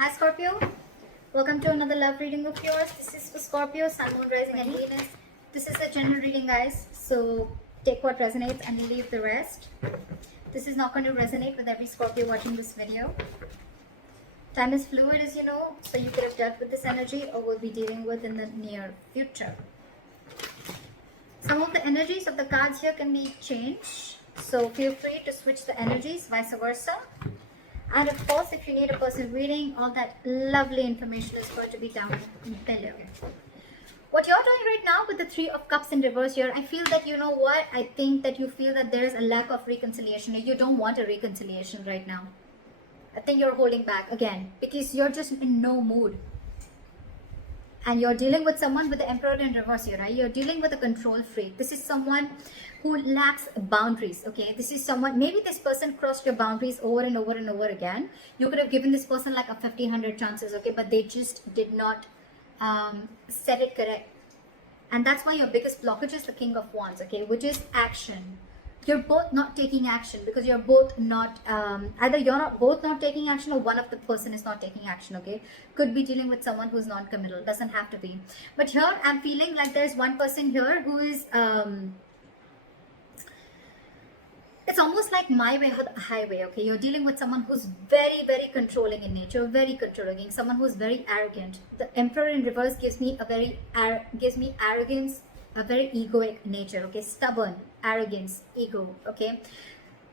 Hi Scorpio, welcome to another love reading of yours. This is for Scorpio, Sun, Moon, Rising and Venus. This is a general reading, guys, so take what resonates and leave the rest. This is not going to resonate with every Scorpio watching this video. Time is fluid, as you know, so you could have dealt with this energy or will be dealing with in the near future. Some of the energies of the cards here can be changed, so feel free to switch the energies, vice versa. And of course, if you need a personal reading, all that lovely information is going to be down below. What you're doing right now with the Three of Cups in reverse here, I feel that, you know what, I think that you feel that there is a lack of reconciliation. You don't want a reconciliation right now. I think you're holding back again because you're just in no mood. And you're dealing with someone with the Emperor in reverse here, right? You're dealing with a control freak. This is someone who lacks boundaries, okay? This is someone, maybe this person crossed your boundaries over and over and over again. You could have given this person like a 1,500 chances, okay? But they just did not set it correct. And that's why your biggest blockage is the King of Wands, okay? Which is action. You're both not taking action because you're both not, either you're not both not taking action or one of the person is not taking action, okay? Could be dealing with someone who's non-committal, doesn't have to be. But here I'm feeling like there's one person here who is, it's almost like my way or the highway, okay? You're dealing with someone who's very, very controlling in nature, very controlling, someone who's very arrogant. The Emperor in reverse gives me arrogance, a very egoic nature, okay? Stubborn, arrogance, ego, okay?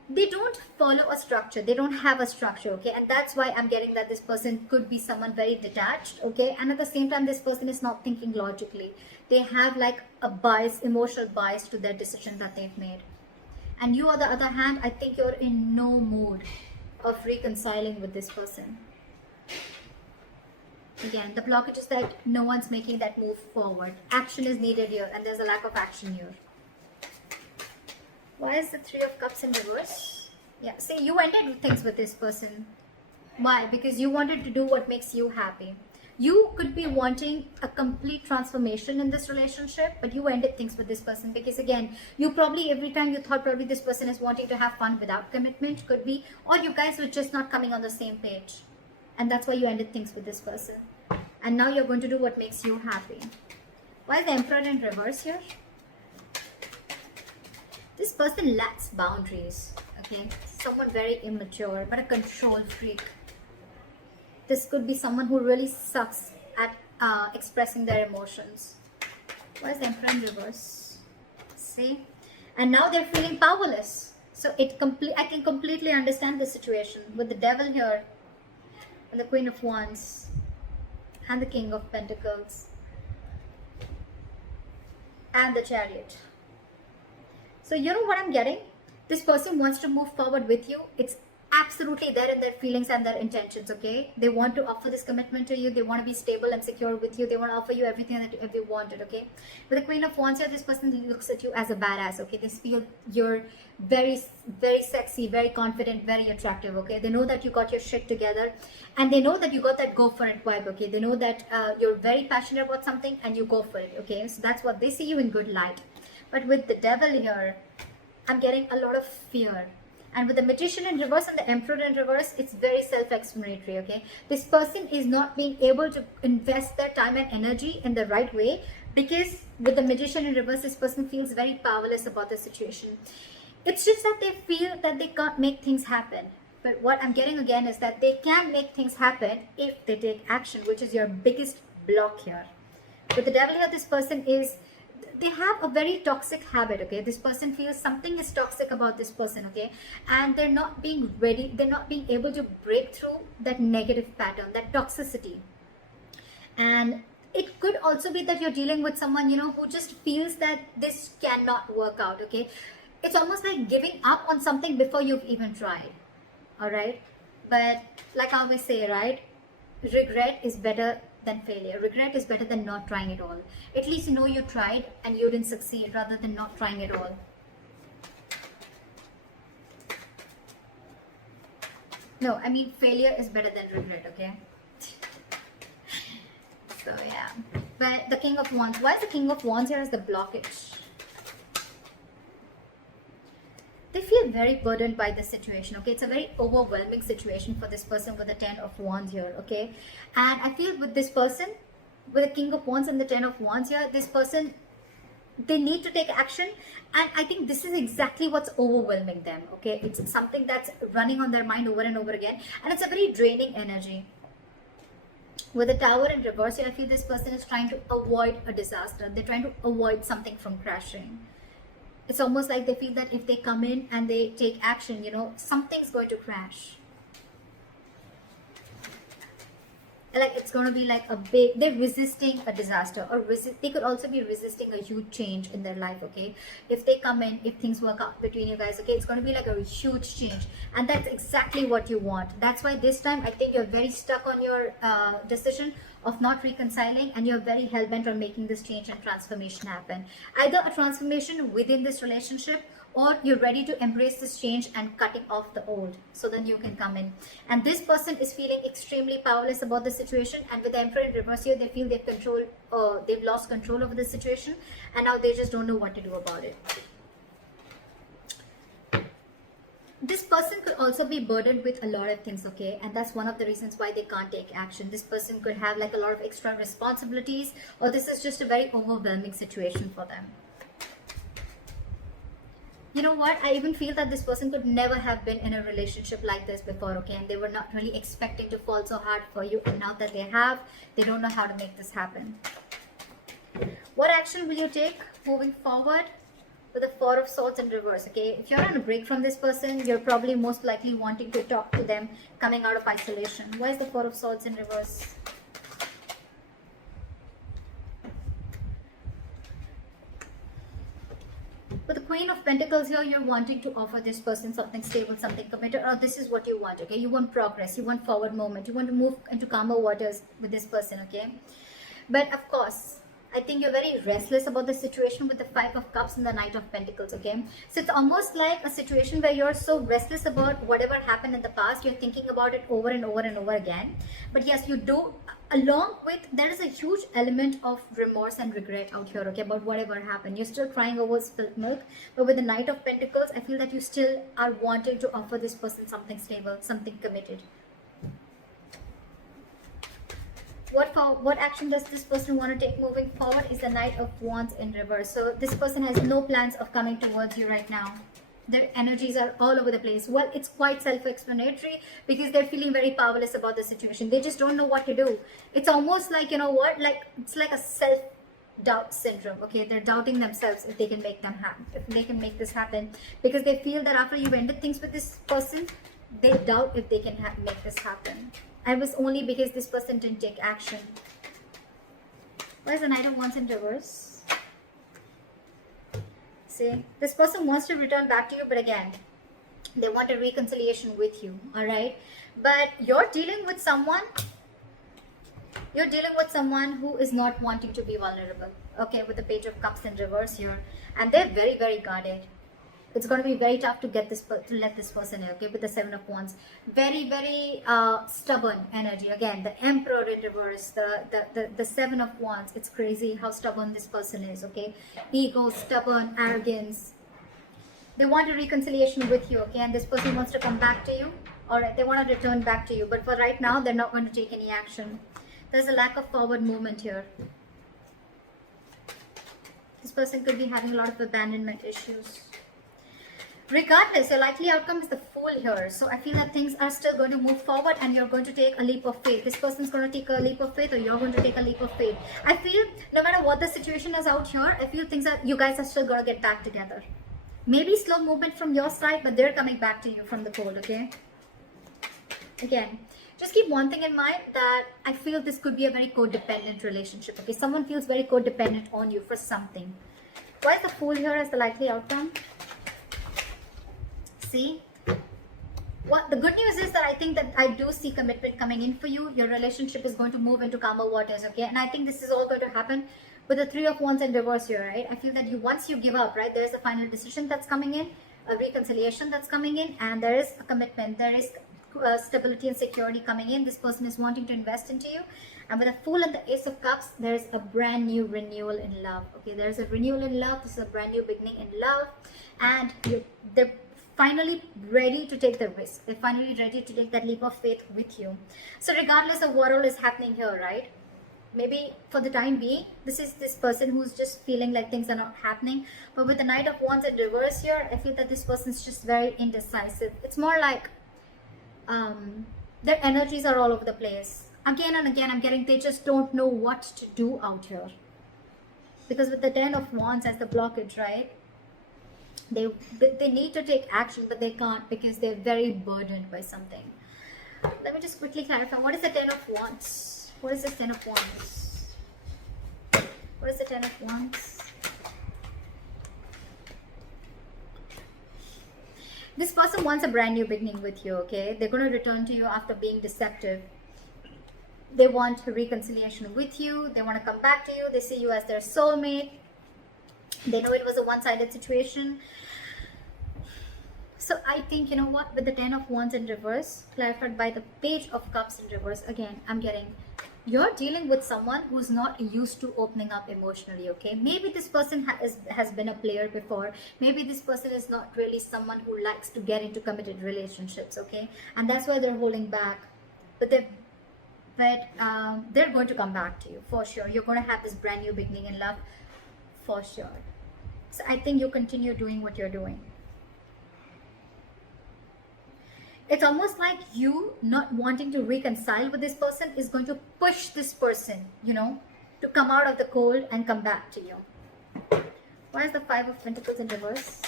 They don't follow a structure. They don't have a structure, okay? And that's why I'm getting that this person could be someone very detached, okay? And at the same time, this person is not thinking logically. They have like a bias, emotional bias to their decision that they've made. And you, on the other hand, I think you're in no mood of reconciling with this person. Again, the blockage is that no one's making that move forward. Action is needed here, and there's a lack of action here. Why is the Three of Cups in reverse? Yeah, see, you ended things with this person. Why? Because you wanted to do what makes you happy. You could be wanting a complete transformation in this relationship, but you ended things with this person because, again, you probably, every time you thought probably this person is wanting to have fun without commitment, could be, or you guys were just not coming on the same page. And that's why you ended things with this person. And now you're going to do what makes you happy. Why is the Emperor in reverse here? This person lacks boundaries, okay? Someone very immature, but a control freak. This could be someone who really sucks at expressing their emotions. Why is the Emperor in reverse? See? And now they're feeling powerless. So I can completely understand the situation with the Devil here, and the Queen of Wands, and the King of Pentacles, and the Chariot. So you know what I'm getting? This person wants to move forward with you. It's absolutely there in their feelings and their intentions, okay? They want to offer this commitment to you. They want to be stable and secure with you. They want to offer you everything that you wanted, okay? With the Queen of Wands here, this person looks at you as a badass, okay? They feel you're very, very sexy, very confident, very attractive, okay? They know that you got your shit together, and they know that you got that go for it vibe, okay? They know that you're very passionate about something and you go for it, okay? So that's what they see you in good light. But with the Devil here, I'm getting a lot of fear. And with the Magician in reverse and the Emperor in reverse, it's very self-explanatory, okay? This person is not being able to invest their time and energy in the right way because with the Magician in reverse, this person feels very powerless about the situation. It's just that they feel that they can't make things happen. But what I'm getting again is that they can make things happen if they take action, which is your biggest block here. With the Devil here, this person is, they have a very toxic habit, okay? This person feels something is toxic about this person, okay? And they're not being ready, they're not being able to break through that negative pattern, that toxicity. And it could also be that you're dealing with someone, you know, who just feels that this cannot work out, okay? It's almost like giving up on something before you've even tried, all right? But like I always say, right? Regret is better than failure. Regret is better than not trying at all. At least you know you tried and you didn't succeed rather than not trying at all. No, I mean failure is better than regret, okay? So yeah. But the King of Wands, why is the King of Wands here as the blockage? they feel very burdened by this situation. Okay, it's a very overwhelming situation for this person with the 10 of Wands here. Okay, and I feel with this person, with the King of Wands and the 10 of Wands here, this person, they need to take action, and I think this is exactly what's overwhelming them. Okay, it's something that's running on their mind over and over again, and it's a very draining energy. With the Tower in reverse here, I feel this person is trying to avoid a disaster. They're trying to avoid something from crashing. It's almost like they feel that if they come in and they take action, you know, something's going to crash. Like it's going to be like a big, they're resisting a disaster, or they could also be resisting a huge change in their life. Okay, if they come in, if things work out between you guys, okay, it's going to be like a huge change, and that's exactly what you want. That's why this time I think you're very stuck on your decision of not reconciling, and you're very hell-bent on making this change and transformation happen. Either a transformation within this relationship, or you're ready to embrace this change and cutting off the old so the new can come in. And this person is feeling extremely powerless about the situation, and with the Emperor in reverse here, they feel they've lost control over the situation, and now they just don't know what to do about it. This person could also be burdened with a lot of things, okay, and that's one of the reasons why they can't take action. This person could have like a lot of extra responsibilities, or this is just a very overwhelming situation for them. You know what, I even feel that this person could never have been in a relationship like this before, okay, and they were not really expecting to fall so hard for you, and now that they have, they don't know how to make this happen. What action will you take moving forward? With the Four of Swords in reverse, okay, if you're on a break from this person, you're probably most likely wanting to talk to them, coming out of isolation. Why is the Four of Swords in reverse? With the Queen of Pentacles here, you're wanting to offer this person something stable, something committed, or this is what you want, okay? You want progress, you want forward movement, you want to move into calmer waters with this person, okay? But of course, I think you're very restless about the situation with the Five of Cups and the Knight of Pentacles, okay? So it's almost like a situation where you're so restless about whatever happened in the past, you're thinking about it over and over and over again. But yes, you do, along with, there is a huge element of remorse and regret out here, okay, about whatever happened. You're still crying over spilled milk, but with the Knight of Pentacles, I feel that you still are wanting to offer this person something stable, something committed. What action does this person want to take moving forward is the Knight of Wands in reverse. So this person has no plans of coming towards you right now. Their energies are all over the place. Well, it's quite self-explanatory, because they're feeling very powerless about the situation. They just don't know what to do. It's almost like, you know what, like it's like a self-doubt syndrome. Okay, they're doubting themselves if they can make this happen, because they feel that after you've ended things with this person, they doubt if they can make this happen. And it was only because this person didn't take action. Why is the Knight of Wands in reverse? See, this person wants to return back to you, but again, they want a reconciliation with you, alright? But you're dealing with someone who is not wanting to be vulnerable, okay, with the Page of Cups in reverse here. And they're very, very guarded. It's going to be very tough to let this person in, okay, with the Seven of Wands. Very, very stubborn energy. Again, the Emperor in reverse, the Seven of Wands. It's crazy how stubborn this person is, okay. Ego, stubborn, arrogance. They want a reconciliation with you, okay, and this person wants to come back to you. Alright, they want to return back to you, but for right now, they're not going to take any action. There's a lack of forward movement here. This person could be having a lot of abandonment issues. Regardless, your likely outcome is the Fool here. So I feel that things are still going to move forward, and you're going to take a leap of faith. This person's going to take a leap of faith, or you're going to take a leap of faith. I feel no matter what the situation is out here, I feel you guys are still going to get back together. Maybe slow movement from your side, but they're coming back to you from the cold, okay? Again, just keep one thing in mind, that I feel this could be a very codependent relationship, okay? Someone feels very codependent on you for something. Why is the Fool here as the likely outcome? See, what the good news is that I think that I do see commitment coming in for you. Your relationship is going to move into calmer waters, okay? And I think this is all going to happen with the Three of Wands in reverse here, right? I feel that once you give up, right, there's a final decision that's coming in, a reconciliation that's coming in, and there is a commitment, there is stability and security coming in. This person is wanting to invest into you. And with the Fool and the Ace of Cups, there's a brand new renewal in love, okay? There's a renewal in love. This is a brand new beginning in love, and they're finally ready to take the risk. They're finally ready to take that leap of faith with you. So regardless of what all is happening here, right? Maybe for the time being, this is this person who's just feeling like things are not happening. But with the Knight of Wands in reverse here, I feel that this person's just very indecisive. It's more like their energies are all over the place. Again and again, I'm getting they just don't know what to do out here. Because with the Ten of Wands as the blockage, right? They need to take action, but they can't because they're very burdened by something. Let me just quickly clarify. What is the Ten of Wands? What is the Ten of Wands? What is the Ten of Wands? This person wants a brand new beginning with you, okay? They're going to return to you after being deceptive. They want reconciliation with you. They want to come back to you. They see you as their soulmate. They know it was a one-sided situation. So I think, you know what, with the Ten of Wands in reverse, clarified by the Page of Cups in reverse, again, I'm getting, you're dealing with someone who's not used to opening up emotionally, okay? Maybe this person has been a player before. Maybe this person is not really someone who likes to get into committed relationships, okay? And that's why they're holding back. But they're going to come back to you, for sure. You're going to have this brand new beginning in love, for sure. So I think you continue doing what you're doing. It's almost like you not wanting to reconcile with this person is going to push this person, you know, to come out of the cold and come back to you. Why is the Five of Pentacles in reverse?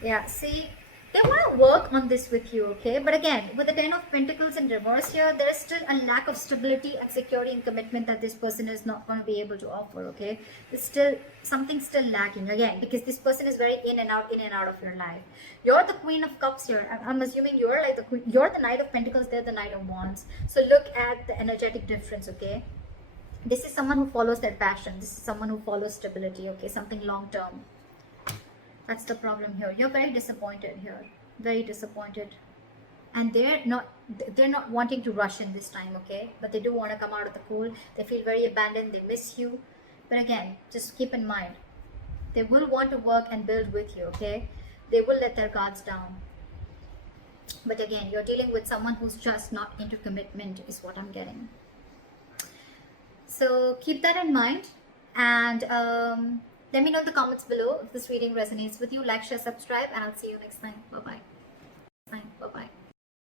Yeah, see, they want to work on this with you, okay? But again, with the Ten of Pentacles in reverse here, there's still a lack of stability and security and commitment that this person is not going to be able to offer, okay? There's still something still lacking, again, because this person is very in and out of your life. You're the Queen of Cups here. I'm assuming you're like the Queen. You're the Knight of Pentacles, they're the Knight of Wands. So look at the energetic difference, okay? This is someone who follows their passion. This is someone who follows stability, okay? Something long term. That's the problem here. You're very disappointed here. Very disappointed. And they're not wanting to rush in this time, okay? But they do want to come out of the cold. They feel very abandoned. They miss you. But again, just keep in mind, they will want to work and build with you, okay? They will let their guards down. But again, you're dealing with someone who's just not into commitment is what I'm getting. So keep that in mind. And let me know in the comments below if this reading resonates with you. Like, share, subscribe, and I'll see you next time. Bye-bye.